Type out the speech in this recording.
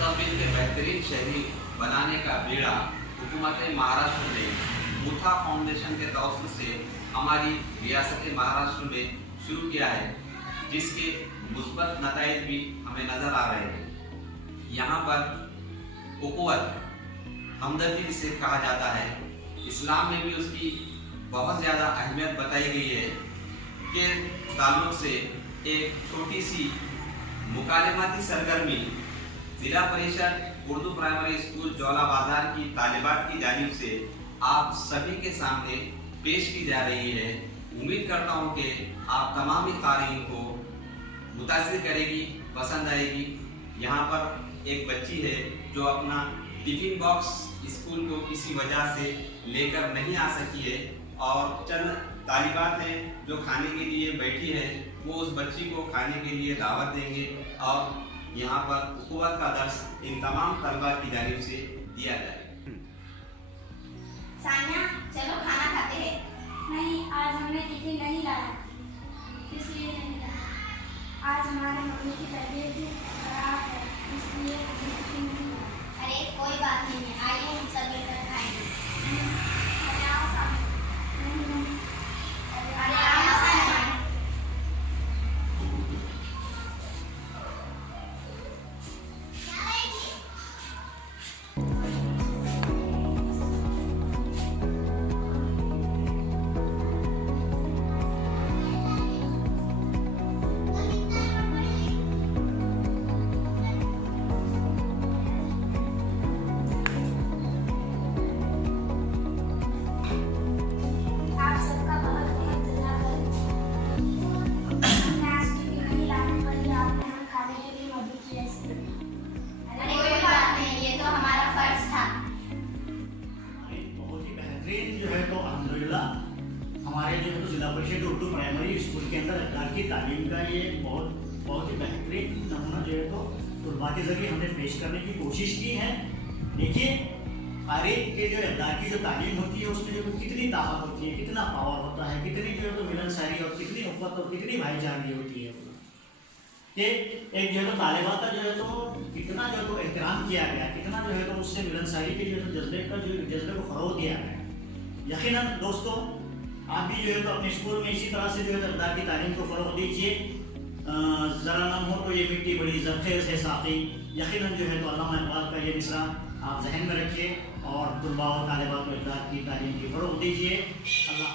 सब मिलकर बेहतरीन शहरी बनाने का बेड़ा हुकूमत महाराष्ट्र ने मुथा फाउंडेशन के तवज्जुह से हमारी रियासत महाराष्ट्र में शुरू किया है, जिसके मुस्बत नताइज भी हमें नज़र आ रहे हैं। यहाँ पर उखुवत, हमदर्दी जिसे कहा जाता है, इस्लाम में भी उसकी बहुत ज़्यादा अहमियत बताई गई है कि ताल्लुक़ से एक छोटी सी मुकालमाती सरगर्मी जिला परिषद उर्दू प्राइमरी स्कूल जौला बाजार की तालिबात की जानिब से आप सभी के सामने पेश की जा रही है। उम्मीद करता हूँ कि आप तमाम ही क़ारीन को मुतासिर करेगी, पसंद आएगी। यहाँ पर एक बच्ची है जो अपना टिफ़िन बॉक्स स्कूल को किसी वजह से लेकर नहीं आ सकी है और चंद तालिबात हैं जो खाने के लिए बैठी है, वो उस बच्ची को खाने के लिए दावत देंगे और यहाँ पर उखुवत का दर्स इन तमाम तलबा की जानिब से दिया जाएगा। सानिया, चलो खाना खाते हैं। नहीं, आज हमने टिफिन नहीं लाया। इसलिए नहीं लाया? आज हमारे मम्मी की तबीयत भी खराब है, इसलिए हमने टिफिन नहीं लाया। अरे कोई बात नहीं है, आइए हम सब मिलकर खाएंगे। अरे आओ सामने। नहीं, अरे आओ सानिया। हमारे जो है तो जिला परिषद उर्दू प्राइमरी स्कूल के अंदर अखबार की तालीम का ये बहुत ही बेहतरीन नमूना जो है तो तुलबा के जरिए हमने पेश करने की कोशिश की है। देखिए, कारी के जो अखबार की जो तालीम होती है उसमें जो कितनी ताकत होती है, कितना पावर होता है, कितनी जो है तो मिलनसारी और कितनी उफ़्फ़त और कितनी भाईचारगी होती है कि एक जो है तो तालिबा का जो है तो कितना जो है तो एहतराम किया गया, कितना जो है तो उससे मिलनसारी के जो है तो जज्बे को फ़रोग़ दिया गया। यकीनन दोस्तों, आप भी जो है तो अपने स्कूल में इसी तरह से जो है अखबार की तालीम को फ़रोग़ दीजिए। ज़रा नाम हो तो ये मिट्टी बड़ी ज़रख़ेज़ है साक़ी। यकीनन जो है तो अल्लामा इक़बाल का ये मिसरा आप जहन में रखिए और तुलबा और तालिबात को अखबार की तालीम की फ़रोग़ दीजिए। अल्लाह